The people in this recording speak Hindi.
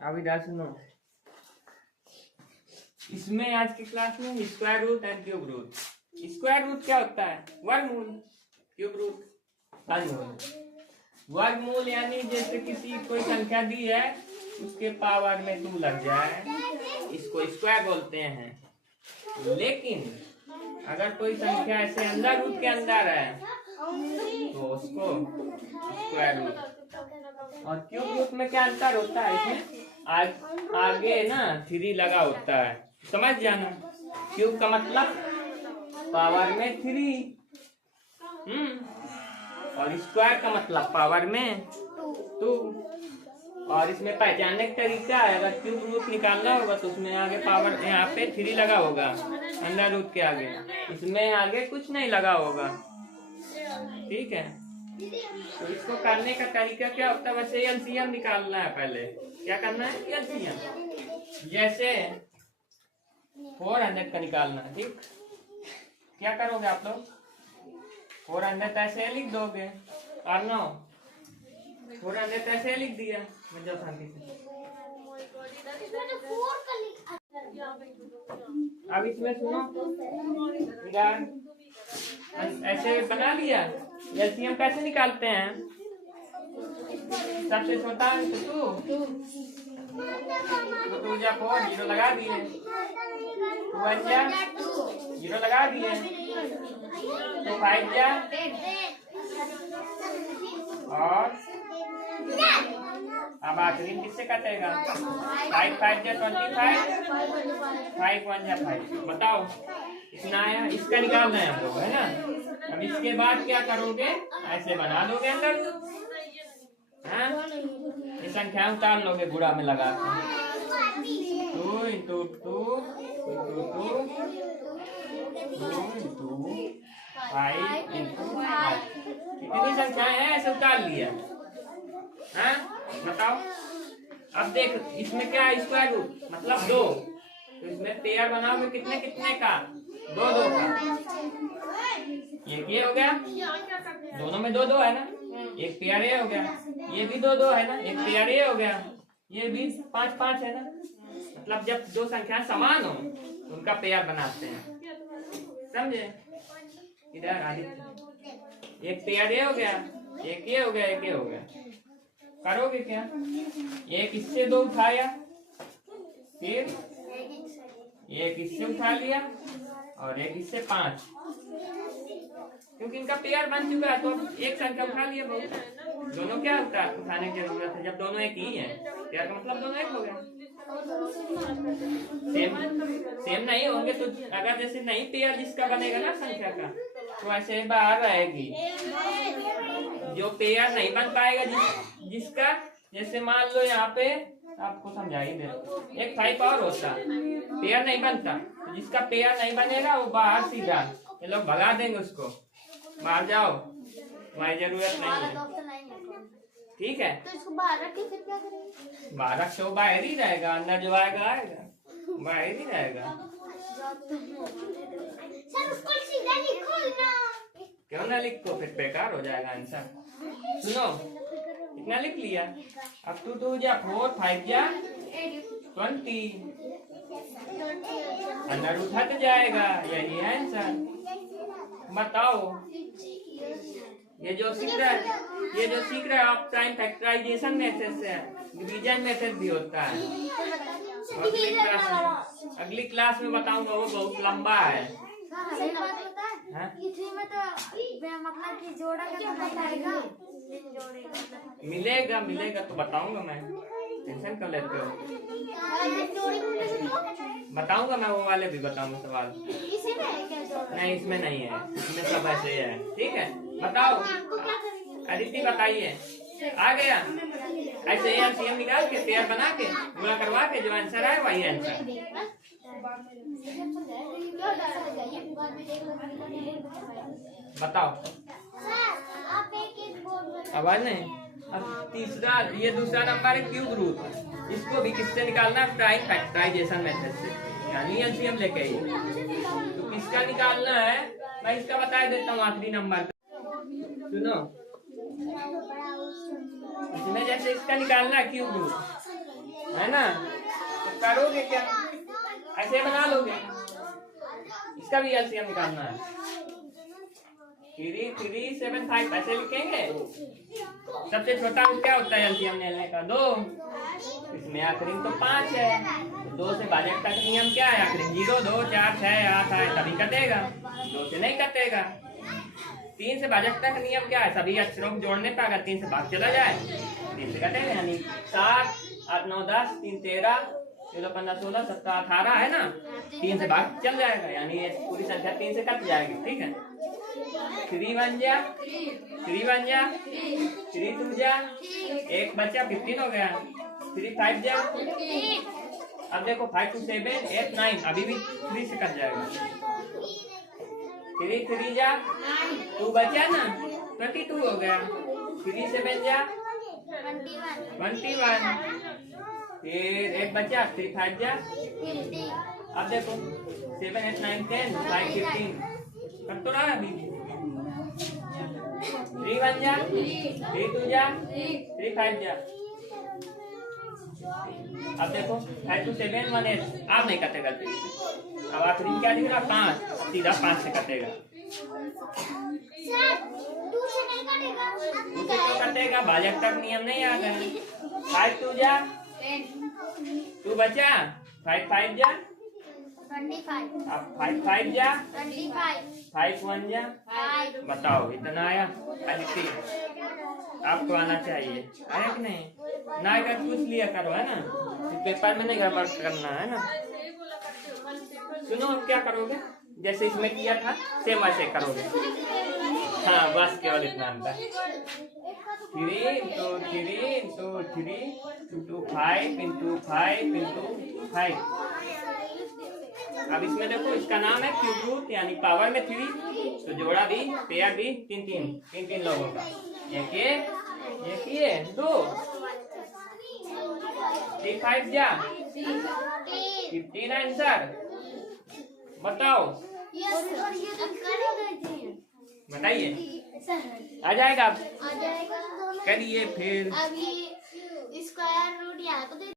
अब इधर सुनो, इसमें आज की क्लास में square root and cube root. Square root क्या होता है? वर्गमूल। क्यूब रूट वर्गमूल। वर्गमूल यानी जैसे किसी कोई संख्या दी है उसके पावर में 2 लग जाए, इसको स्क्वायर बोलते हैं। लेकिन अगर कोई संख्या ऐसे अंदर रूट के अंदर है तो उसको स्क्वायर रूट। और क्यूब रूट में क्या अंतर होता है? इसमें आगे ना 3 लगा होता है, समझ जाना। क्यूब का मतलब पावर में 3, और स्क्वायर का मतलब पावर में 2। और इसमें पहचानने का तरीका है, अगर क्यूब रूट निकालना होगा तो उसमें आगे पावर यहाँ पे 3 लगा होगा अंडर रूट के आगे, इसमें आगे कुछ नहीं लगा होगा। ठीक है, तो इसको करने का तरीका क्या होता है? वैसे एलसीएम निकालना है। पहले क्या करना है? एलसीएम। जैसे 400 का निकालना है, ठीक। क्या करोगे आप लोग? 400 ऐसे लिख दोगे, और 9 400 ऐसे लिख दिया। मैं जाओ शांति से। अब इसमें सुनो, ऐसे बना लिया। एलसीएम कैसे निकालते हैं? सबसे छोटा अंक 2 जा 4, 0 लगा दिए। 2 जा 0 लगा दिए। 2 5 जा, और अब आखिरी किससे कटेगा? 5 5 जा 25, 5 1 जा 5। बताओ, इतना आया। इसका निकालना है हम लोग, है ना। अब इसके बाद क्या करोगे? ऐसे बना दोगे अंदर, ये संख्या उतार लोगे गुणा में लगा के। 2 इंटू 2 इंटू 2 2 इंटू 5 इंटू 5। कितनी संख्याएं हैं? ऐसे उतार लिया। बताओ। अब देख, इसमें क्या है? स्क्वायर रूट मतलब 2, तो इसमें पेयर बनाओगे कितने कितने का? 2 2 का। ये हो गया, दोनों में 2 2 है ना। एक पेयर ये हो गया, ये भी 2 2 है ना। एक पेयर ये हो गया, ये भी 5 5 है ना। मतलब जब 2 संख्याएं समान हो तो उनका पेयर बनाते हैं, समझे? इधर आदित्य, एक पेयर ये हो गया, एक ये हो गया, एक ये हो गया। करोगे क्या? एक इससे 2 उठाया, फिर एक इससे उठा लिया, और एक इससे 5, क्योंकि इनका पेयर बन चुका है। तो अब एक संख्या उठा लिया, बहुत। दोनों क्या होता है? उठाने की जरूरत है, जब दोनों एक ही है। पेयर का मतलब दोनों एक हो गया। सेम नहीं होंगे तो अगर जैसे नहीं पेयर जिसका बनेगा ना संख्या का, तो ऐसे बाहर रहेगी। जो पेयर नहीं बन पाएगा जिसका, जैसे मान लो यहाँ पे आपको समझा ही दे, एक 5 और होता, पेयर नहीं बनता, तो जिसका पेयर नहीं बनेगा वो बाहर सीधा, ये लोग भगा देंगे उसको, बाहर जाओ, तुम्हारी जरूरत नहीं है। ठीक है, तो इसको बाहर रख के फिर क्या करेंगे? बाहर रख के वो बाहर ही रहेगा, अंदर जो आएगा आएगा, बाहर ही रहेगा। सर उसको सीधा लिखो ना। क्यों ना लिखो? फिर बेकार हो जाएगा आंसर। सुनो, इतना लिख लिया। अब 2 2 जा 4, 5 जा 20, अंदर उठा जाएगा, यही है आंसर। बताओ, ये जो सीख रहे हैं आप टाइम फैक्टराइजेशन मेथड से, डिवीजन मेथड भी होता है। अगली क्लास में बताऊंगा, वो बहुत लंबा है। मतलब कि जोड़ा का मिलेगा तो बताऊंगा मैं, टेंशन कर लेते हो। बताऊंगा मैं, वो वाले भी बताऊंगा सवाल। नहीं, इसमें नहीं है, इसमें सब ऐसे है। ठीक है, बताओ अदिति, बताइए। आ गया? ऐसे एलसीएम निकाल के पेयर बना के गुणा करवा के जो आंसर आए वही आंसर। बताओ, आवाज नहीं। अब तीसरा, ये दूसरा नंबर है क्यूब रूट। इसको भी किससे निकालना है? टाइम फैक्टराइजेशन मेथड से, यानी एलसीएम लेके ही। तो किसका निकालना है मैं इसका बता देता हूँ। आखिरी नंबर सुनो, इसमें जैसे इसका निकालना है क्यूब रूट, है ना? तो करोगे क्या, ऐसे बना लोगे। इसका भी एलसीएम निकालना है। 3375 ऐसे लिखेंगे। सबसे छोटा क्या होता है एलसीएम लेने का? 2। इसमें आखिरी तो 5 है, तो 2 से भाजक तक नियम क्या है? आखिरी 0, 2, 4, 6, 8 है, तभी कटेगा। 2 से नहीं कटेगा। 3 से भाजक तक नियम क्या है? सभी अक्षरों को जोड़ने पर अगर 3 से भाग चला जाए 3 से कटेगा। यानी 7, 8, 9, 10, 3, 13, 14, 15, 16, 17, 18 है ना? 3 से भाग चल जाएगा, यानी ये पूरी संख्या 3 से कट जाएगी। ठीक है। 3 बन जा, 3 बन जा, 3 2 जा, 1 बचा, 15 हो गया। 3 5 जा, अब देखो 5 2 7 8 9, अभी भी 3 से कट जाएगा। 3 3 जा, 2 बचा ना, 22 हो गया। 3 7 जा, 21, फिर 1 बचा, 3 5 जा, अब देखो 7 8 9 10 5 15 कट तो रहा है अभी। 3 1 जा, 3 2 जा, 3 5 जा, अब देखो 5 2 7 1 8, अब नहीं कटेगा 3 से। अब आखिरी क्या दिख रहा? 5, सीधा 5 से कटेगा। 2 से तो कटेगा, भाजक तक नियम नहीं आ गया। 5 2 जा, 2 बचा, 5 5 जा, 25, अब 5 5 जा, 25, 5 1 जा, 5, बताओ इतना आया? अदिति आपको आना चाहिए, आया कि नहीं? ना कर पूछ लिया करो, है ना? पेपर में नहीं गड़बड़ करना, है ना? सुनो, अब क्या करोगे? जैसे इसमें किया था सेम वैसे करोगे। हाँ, बस केवल इतना अंतर। 3 तो 3 तो 3 into 5 into 5 into 5। अब इसमें देखो, इसका नाम है क्यूब रूट, यानी पावर में 3, तो जोड़ा भी, पेयर भी 3 लोगों का। एक ये 2, 3 5 जा, 15 आंसर। बताओ, बताइए। आ जाएगा? करिए फिर।